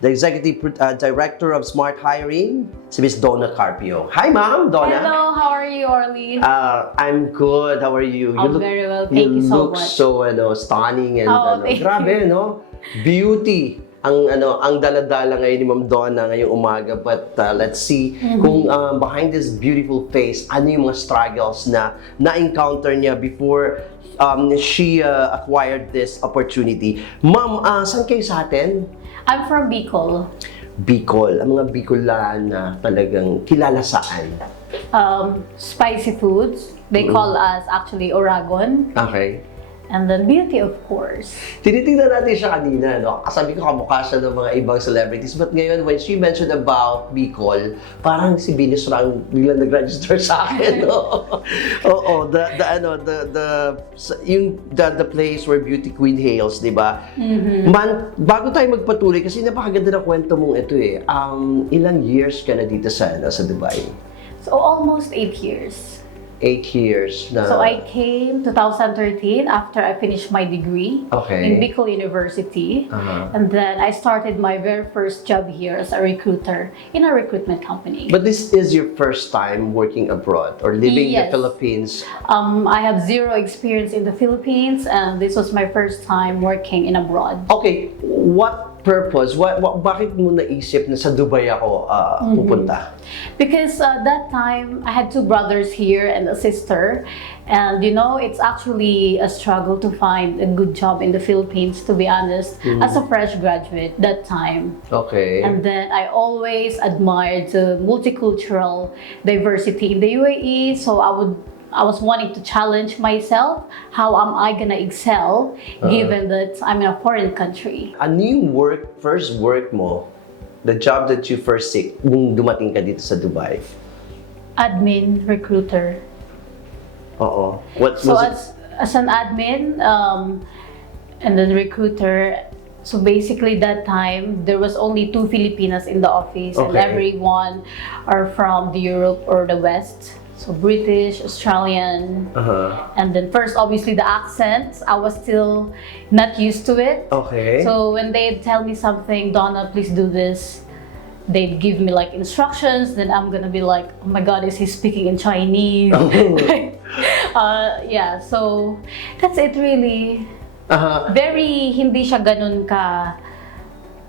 the Executive Director of Smart Hiring, si Miss Donna Carpio. Hi, Ma'am! Donna! Hello, how are you, Orly? I'm good. How are you? I'm very well. Thank you so much. You look so stunning and thank grabe, no? Beauty ang dala-dala ngayon ni Ma'am Donna ngayong umaga. But let's see kung behind this beautiful face, ano yung mga struggles na na-encounter niya before she acquired this opportunity. Ma'am, saan kayo sa atin? I'm from Bicol. Bicol. Ang mga Bicolan na talagang kilala saan? Spicy foods. They call us actually Oragon. Okay. And then beauty, of course. Tinitingnan natin siya kanina, no? Kasabi ko kamukha siya ng mga ibang celebrities. But ngayon, when she mentioned about Bicol, parang si Venus lang biglang nag-register sa akin, no? Oo, the place where beauty queen hails, di ba? Man, bago tayo magpatuloy, kasi napakaganda ng kwento mong ito eh. Ilang years ka na dito sa Dubai? So almost 8 years. 8 years na. So I came 2013 after I finished my degree in Bicol University. And then I started my very first job here as a recruiter in a recruitment company. But this is your first time working abroad or living in the Philippines? I have zero experience in the Philippines, and this was my first time working in abroad. Okay, what purpose? Bakit mo naisip na sa Dubai ako pupunta? Because that time, I had 2 brothers here and a sister. And you know, it's actually a struggle to find a good job in the Philippines, to be honest, as a fresh graduate that time. Okay. And then I always admired the multicultural diversity in the UAE. So I was wanting to challenge myself. How am I gonna excel given that I'm in a foreign country? Ano yung first work mo? The job that you first seek nung dumating ka dito sa Dubai? Admin, recruiter. Oo. What So was as an admin and then recruiter, so basically that time there was only 2 Filipinas in the office, and everyone are from the Europe or the West. So British, Australian, and then first obviously the accents, I was still not used to it. Okay. So when they tell me something, Donna, please do this, they'd give me like instructions, then I'm gonna be like, oh my god, is he speaking in Chinese? Yeah, so that's it really. Very hindi siya ganun ka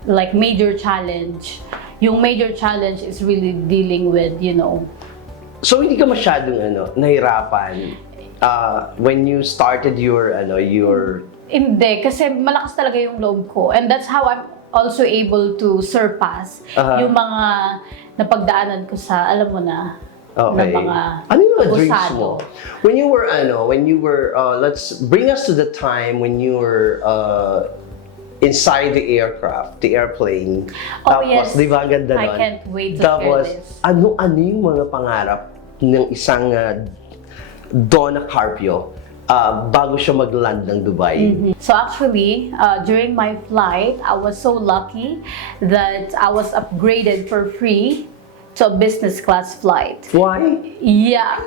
like major challenge. Yung major challenge is really dealing with, you know. So hindi ka masyadong nahirapan when you started your Hindi, kasi malakas talaga yung loob ko. And that's how I'm also able to surpass yung mga napagdaanan ko sa, alam mo na, na mga ano yung mga dreams usado. mo? When you were, let's bring us to the time when you were inside the aircraft, the airplane. Oh, Tapos, yes. di ba ang ganda nun? I can't wait to Tapos, share this. ano yung mga pangarap ng isang Donna Carpio bago siya mag-land ng Dubai? So actually, during my flight, I was so lucky that I was upgraded for free to a business class flight. Why? Yeah.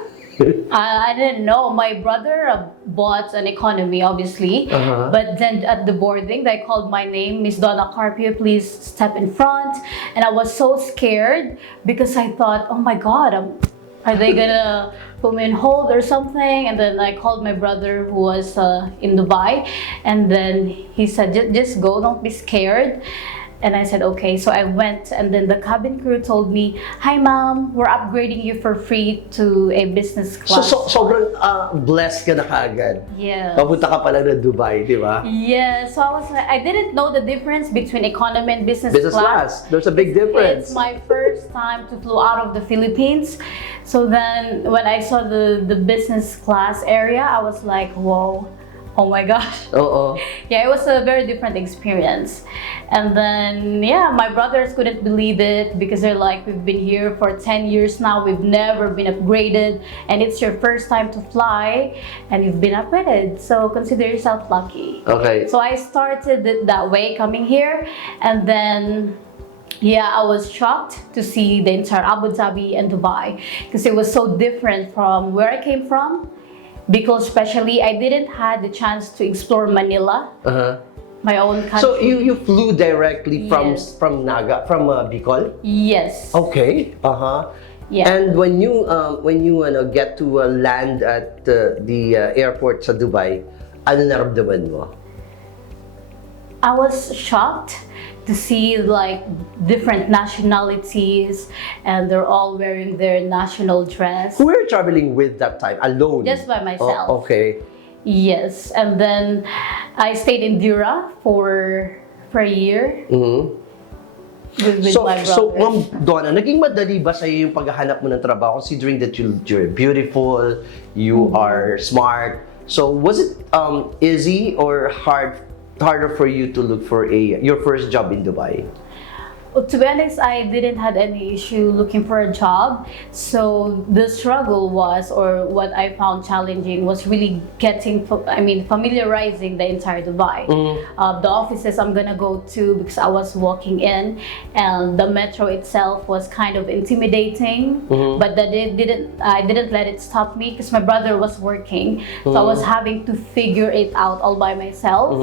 I didn't know. My brother bought an economy, obviously. But then at the boarding, they called my name, Miss Donna Carpio, please step in front. And I was so scared because I thought, oh my God, are they gonna put me in hold or something? And then I called my brother who was in Dubai. And then he said, just go, don't be scared. And I said, okay. So I went, and then the cabin crew told me, hi ma'am, we're upgrading you for free to a business class. So sobrang blessed ka na kaagad. Yeah. Papunta ka pa lang na Dubai, di ba? Yeah, so I was like, I didn't know the difference between economy and business class. There's a big difference. It's my first time to flew out of the Philippines. So then when I saw the business class area, I was like, whoa. Oh my gosh. Yeah, it was a very different experience. And then, yeah, my brothers couldn't believe it because they're like, we've been here for 10 years now, we've never been upgraded, and it's your first time to fly, and you've been upgraded. So consider yourself lucky. Okay. So I started it that way coming here, and then yeah, I was shocked to see the entire Abu Dhabi and Dubai because it was so different from where I came from. Because especially I didn't had the chance to explore Manila. my own country. So you flew directly from Yes. Bicol? Yes. Okay. Uh-huh. Yeah. And when you get to land at the airport sa Dubai, ano naramdaman mo? I was shocked to see like different nationalities, and they're all wearing their national dress. Who were you traveling with that time? Alone? Just by myself. Oh, okay. Yes, and then I stayed in Dura for a year Mhm. with So, my so brother. Ma'am Donna, naging madali ba sa'yo yung paghahanap mo ng trabaho considering that you're beautiful, you are smart. So, was it easy or harder for you to look for your first job in Dubai? Well, to be honest, I didn't have any issue looking for a job. So the struggle was, or what I found challenging was really familiarizing the entire Dubai. The offices I'm gonna go to, because I was walking in, and the metro itself was kind of intimidating. But I didn't let it stop me because my brother was working, so I was having to figure it out all by myself.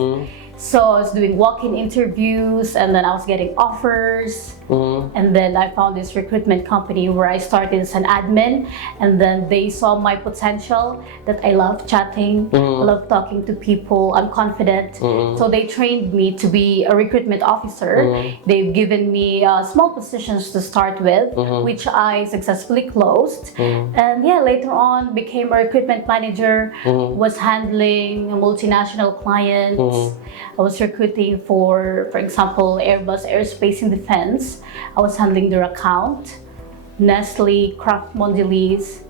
So I was doing walk-in interviews, and then I was getting offers. And then I found this recruitment company where I started as an admin, and then they saw my potential, that I love chatting, I love talking to people, I'm confident. So they trained me to be a recruitment officer. They've given me small positions to start with, which I successfully closed. And yeah, later on became a recruitment manager, was handling multinational clients. I was recruiting for example, Airbus Aerospace and Defense. I was handling their account, Nestle, Kraft Mondelez.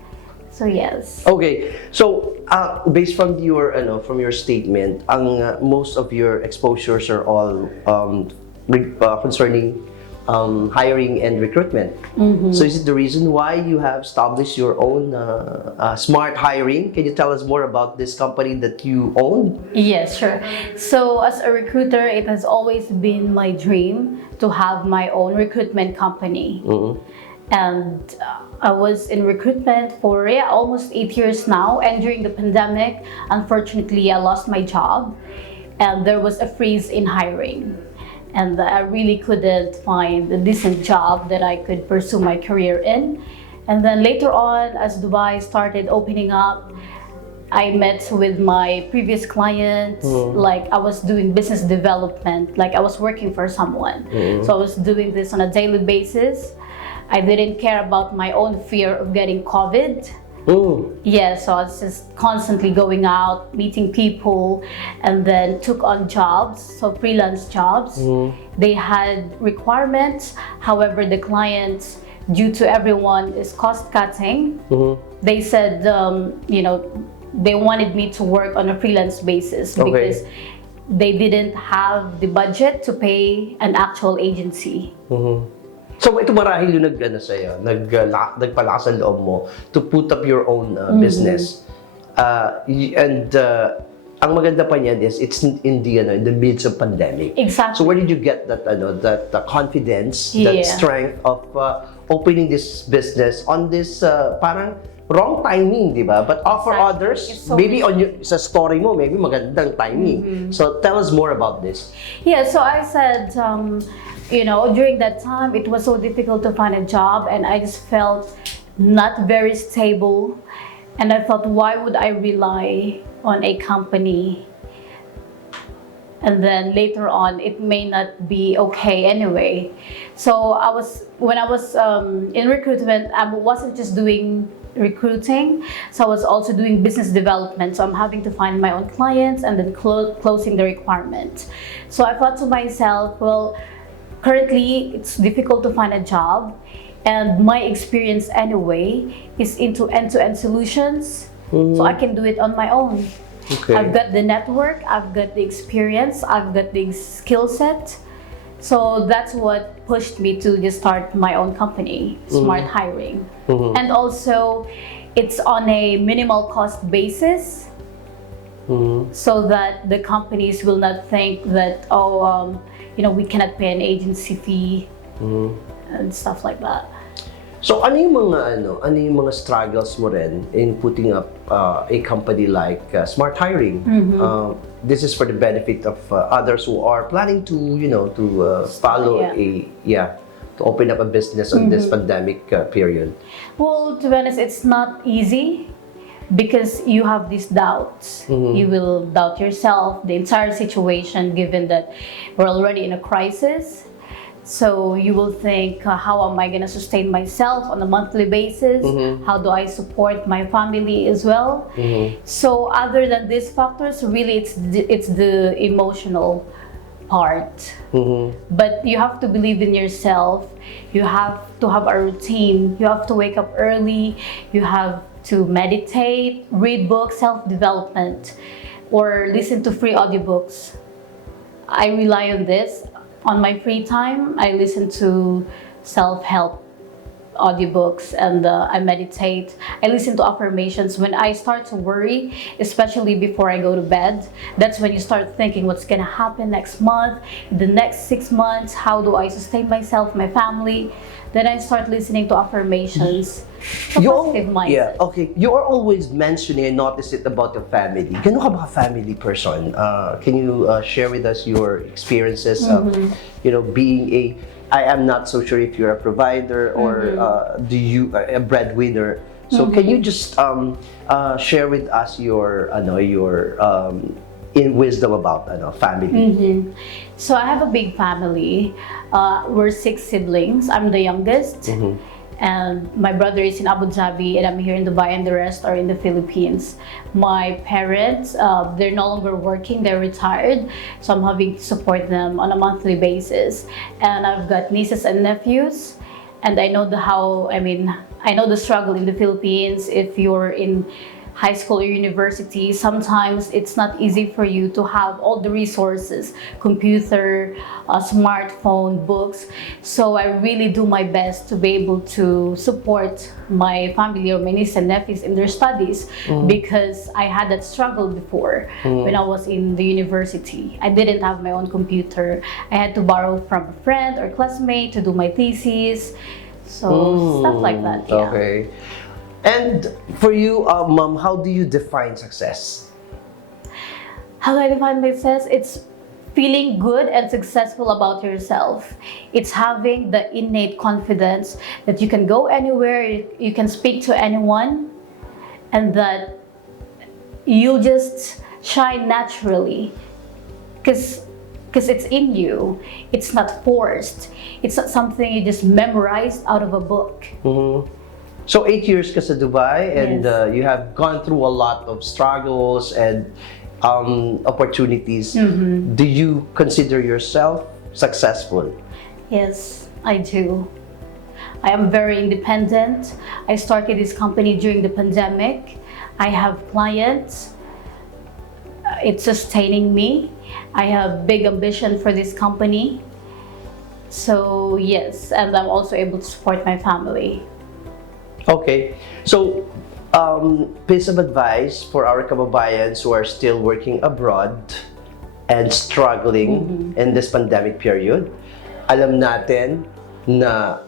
So yes. Okay. So, based from your statement, most of your exposures are all concerning hiring and recruitment. So is it the reason why you have established your own smart hiring? Can you tell us more about this company that you own? Yes, sure. So as a recruiter, it has always been my dream to have my own recruitment company. And I was in recruitment for almost 8 years now. And during the pandemic, unfortunately, I lost my job, and there was a freeze in hiring. And I really couldn't find a decent job that I could pursue my career in. And then later on, as Dubai started opening up, I met with my previous clients. Like I was doing business development, like I was working for someone. So I was doing this on a daily basis. I didn't care about my own fear of getting COVID. Yeah, so I was just constantly going out, meeting people, and then took on jobs, so freelance jobs. They had requirements, however, the clients, due to everyone is cost cutting, they said, they wanted me to work on a freelance basis because they didn't have the budget to pay an actual agency. So ito marahil yung nagpalakas ang loob mo to put up your own business. And ang maganda pa niyan is it's in the midst of pandemic. Exactly. So where did you get that confidence, that strength of opening this business on this parang wrong timing, di ba? But for others, So maybe sa story mo, maybe magandang timing. So tell us more about this. Yeah, so I said, during that time, it was so difficult to find a job, and I just felt not very stable. And I thought, why would I rely on a company? And then later on, it may not be okay anyway. So when I was in recruitment, I wasn't just doing recruiting, so I was also doing business development. So I'm having to find my own clients and then closing the requirement. So I thought to myself, well, currently it's difficult to find a job, and my experience anyway is into end-to-end solutions, so I can do it on my own. Okay. I've got the network, I've got the experience, I've got the skill set. So that's what pushed me to just start my own company, Smart Hiring. And also, it's on a minimal cost basis, so that the companies will not think that, we cannot pay an agency fee and stuff like that. So ano yung mga struggles mo rin in putting up a company like Smart Hiring? This is for the benefit of others who are planning to, to follow to open up a business on this pandemic period. Well, to be honest, it's not easy because you have these doubts. You will doubt yourself, the entire situation, given that we're already in a crisis. So you will think, how am I going to sustain myself on a monthly basis? How do I support my family as well? So other than these factors, really it's the emotional part. But you have to believe in yourself. You have to have a routine. You have to wake up early. You have to meditate, read books, self-development, or listen to free audiobooks. I rely on this. On my free time, I listen to self-help audiobooks and I meditate. I listen to affirmations. When I start to worry, especially before I go to bed, that's when you start thinking what's gonna happen next month, the next 6 months, how do I sustain myself, my family? Then I start listening to affirmations. Positive mindset. Yeah, okay. You are always mentioning, I noticed it about your family. Gano'n ka ba family person? Can you share with us your experiences of, being I am not so sure if you're a provider or do you a breadwinner. So can you just share with us your in wisdom about family? So I have a big family. We're 6 siblings. I'm the youngest. And my brother is in Abu Dhabi and I'm here in Dubai and the rest are in the Philippines. My parents, they're no longer working, they're retired. So I'm having to support them on a monthly basis. And I've got nieces and nephews. And I know I know the struggle in the Philippines. If you're in high school or university, sometimes it's not easy for you to have all the resources, computer, smartphone, books. So I really do my best to be able to support my family or my nieces and nephews in their studies because I had that struggle before when I was in the university. I didn't have my own computer. I had to borrow from a friend or classmate to do my thesis. So stuff like that, yeah. Okay. And for you, Mom, how do you define success? How do I define success? It's feeling good and successful about yourself. It's having the innate confidence that you can go anywhere, you can speak to anyone, and that you'll just shine naturally. Because it's in you. It's not forced. It's not something you just memorized out of a book. So 8 years ka sa Dubai and Yes. You have gone through a lot of struggles and opportunities. Do you consider yourself successful? Yes, I do. I am very independent. I started this company during the pandemic. I have clients. It's sustaining me. I have big ambition for this company. So yes, and I'm also able to support my family. Okay. So, piece of advice for our kababayans who are still working abroad and struggling in this pandemic period. Alam natin na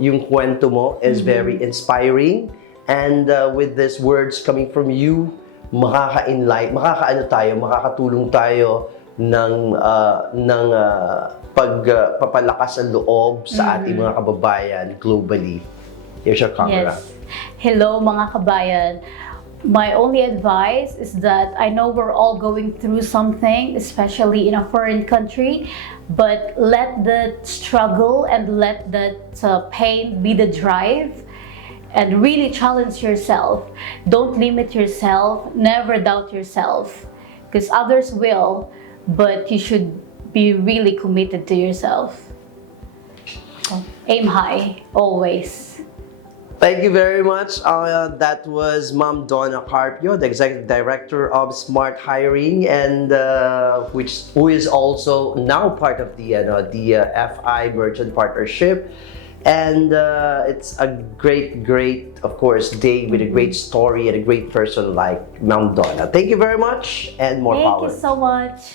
yung kwento mo is very inspiring and with these words coming from you, makakatulong tayo ng pagpapalakas ng loob sa ating mga kababayan globally. Here's your camera. Yes. Hello mga kabayan. My only advice is that I know we're all going through something, especially in a foreign country, but let the struggle and let that pain be the drive and really challenge yourself. Don't limit yourself, never doubt yourself, because others will, but you should be really committed to yourself. Aim high, always. Thank you very much. That was Ma'am Donna Carpio, the Executive Director of Smart Hiring, and who is also now part of the FI Merchant Partnership. And it's a great, of course, day with a great story and a great person like Ma'am Donna. Thank you very much, and more power. Thank you so much.